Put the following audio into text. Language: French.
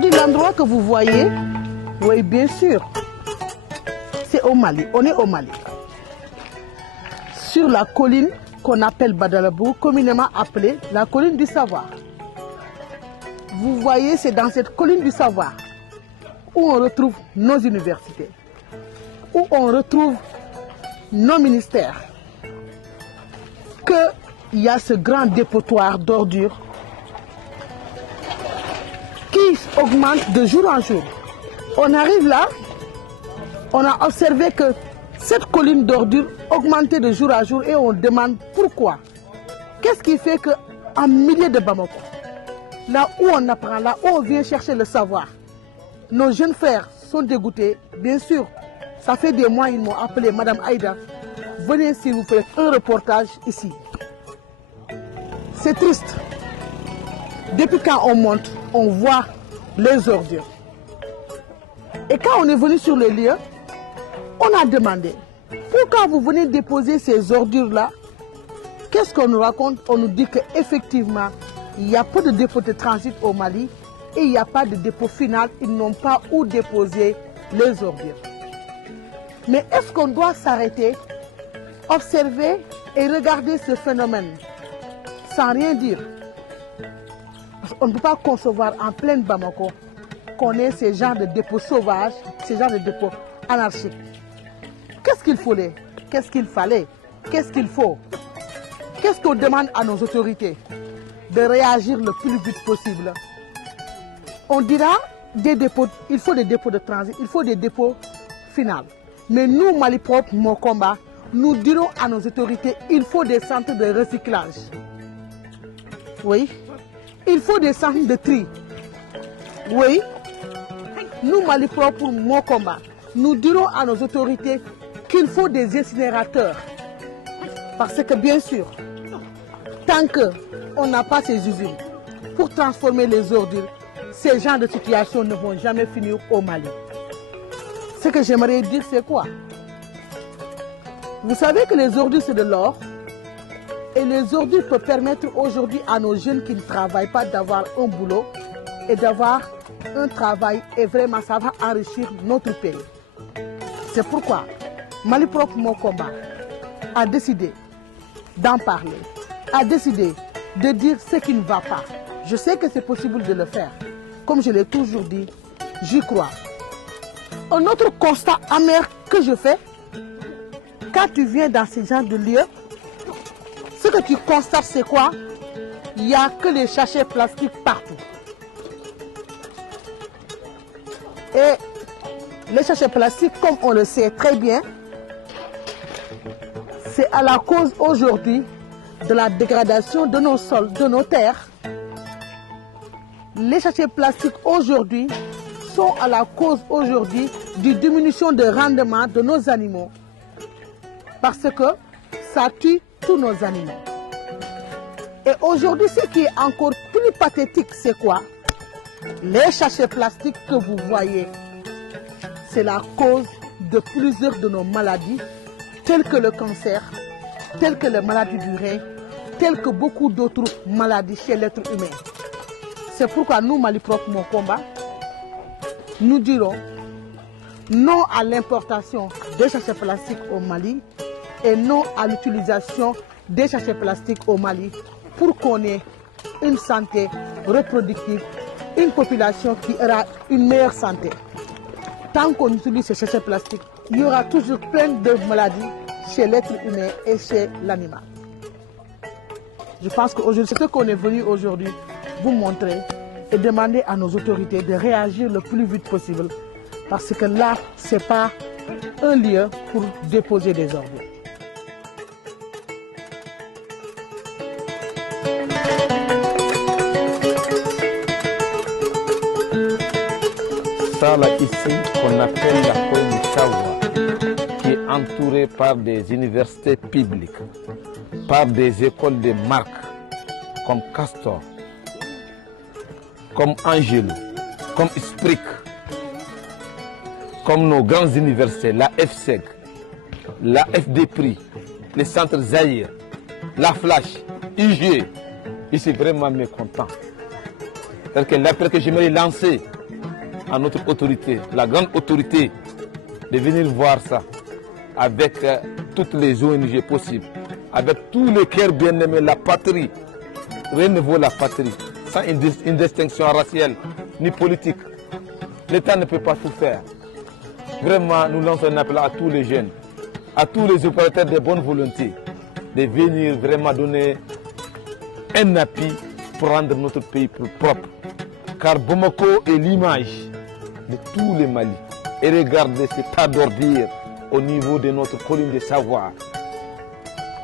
Aujourd'hui, l'endroit que vous voyez, oui, bien sûr, c'est au Mali. On est au Mali. Sur la colline qu'on appelle Badalabou, communément appelée la colline du savoir. Vous voyez, c'est dans cette colline du savoir où on retrouve nos universités, où on retrouve nos ministères, qu'il y a ce grand dépotoir d'ordures qui augmente de jour en jour. On arrive là, on a observé que cette colline d'ordures augmentait de jour à jour et on demande pourquoi. Qu'est-ce qui fait qu'en milieu de Bamako, là où on apprend, là où on vient chercher le savoir, nos jeunes frères sont dégoûtés. Bien sûr, ça fait des mois, ils m'ont appelé, Madame Aïda, venez s'il vous plaît, un reportage ici. C'est triste. Depuis quand on monte, on voit les ordures. Et quand on est venu sur le lieu, on a demandé, pourquoi vous venez déposer ces ordures-là? Qu'est-ce qu'on nous raconte? On nous dit qu'effectivement, il n'y a pas de dépôt de transit au Mali et il n'y a pas de dépôt final. Ils n'ont pas où déposer les ordures. Mais est-ce qu'on doit s'arrêter, observer et regarder ce phénomène sans rien dire? On ne peut pas concevoir en pleine Bamako qu'on ait ces genres de dépôts sauvages, ces genres de dépôts anarchiques. Qu'est-ce qu'il fallait? Qu'est-ce qu'il fallait? Qu'est-ce qu'il faut? Qu'est-ce qu'on demande à nos autorités? De réagir le plus vite possible. On dira des dépôts, il faut des dépôts de transit, il faut des dépôts finaux. Mais nous, Mali Propre, mon combat, nous dirons à nos autorités, il faut des centres de recyclage. Oui. Il faut des centres de tri. Oui. Nous, Mali Propre, mon combat, nous dirons à nos autorités qu'il faut des incinérateurs. Parce que bien sûr, tant qu'on n'a pas ces usines pour transformer les ordures, ces genres de situations ne vont jamais finir au Mali. Ce que j'aimerais dire, c'est quoi? Vous savez que les ordures, c'est de l'or. Et les ordures peuvent permettre aujourd'hui à nos jeunes qui ne travaillent pas d'avoir un boulot et d'avoir un travail. Et vraiment, ça va enrichir notre pays. C'est pourquoi Mali Propre, mon combat, a décidé d'en parler, a décidé de dire ce qui ne va pas. Je sais que c'est possible de le faire. Comme je l'ai toujours dit, j'y crois. Un autre constat amer que je fais, quand tu viens dans ce genre de lieu, ce que tu constates, c'est quoi? Il n'y a que les sachets plastiques partout. Et les sachets plastiques, comme on le sait très bien, c'est à la cause aujourd'hui de la dégradation de nos sols, de nos terres. Les sachets plastiques aujourd'hui sont à la cause aujourd'hui d'une diminution de rendement de nos animaux. Parce que ça tue tous nos animaux. Et aujourd'hui, ce qui est encore plus pathétique, c'est quoi? Les sachets plastiques que vous voyez, c'est la cause de plusieurs de nos maladies, telles que le cancer, telles que les maladies du rein, telles que beaucoup d'autres maladies chez l'être humain. C'est pourquoi nous, Mali Propre, mon combat, nous dirons non à l'importation des sachets plastiques au Mali et non à l'utilisation des sachets plastiques au Mali pour qu'on ait une santé reproductive, une population qui aura une meilleure santé. Tant qu'on utilise ces sachets plastiques, il y aura toujours plein de maladies chez l'être humain et chez l'animal. Je pense qu'aujourd'hui, c'est ce qu'on est venu aujourd'hui vous montrer et demander à nos autorités de réagir le plus vite possible. Parce que là, ce n'est pas un lieu pour déposer des ordures. Ça là ici, qu'on appelle la colline du savoir, qui est entourée par des universités publiques, par des écoles de marque, comme Castor, comme Angelo, comme Spric, comme nos grandes universités, la FSEG, la FDPRI, les centres Zahir, la Flash, IG. Je suis vraiment mécontent. Parce que l'appel que j'aimerais lancer à notre autorité, la grande autorité, de venir voir ça avec toutes les ONG possibles, avec tous les cœurs bien-aimés, la patrie, rien ne vaut la patrie, sans une distinction raciale ni politique. L'État ne peut pas tout faire. Vraiment, nous lançons un appel à tous les jeunes, à tous les opérateurs de bonne volonté, de venir vraiment donner un appui pour rendre notre pays plus propre. Car Bamako est l'image de tous les Mali. Et regardez cet tas d'ordures au niveau de notre colline de Savoie.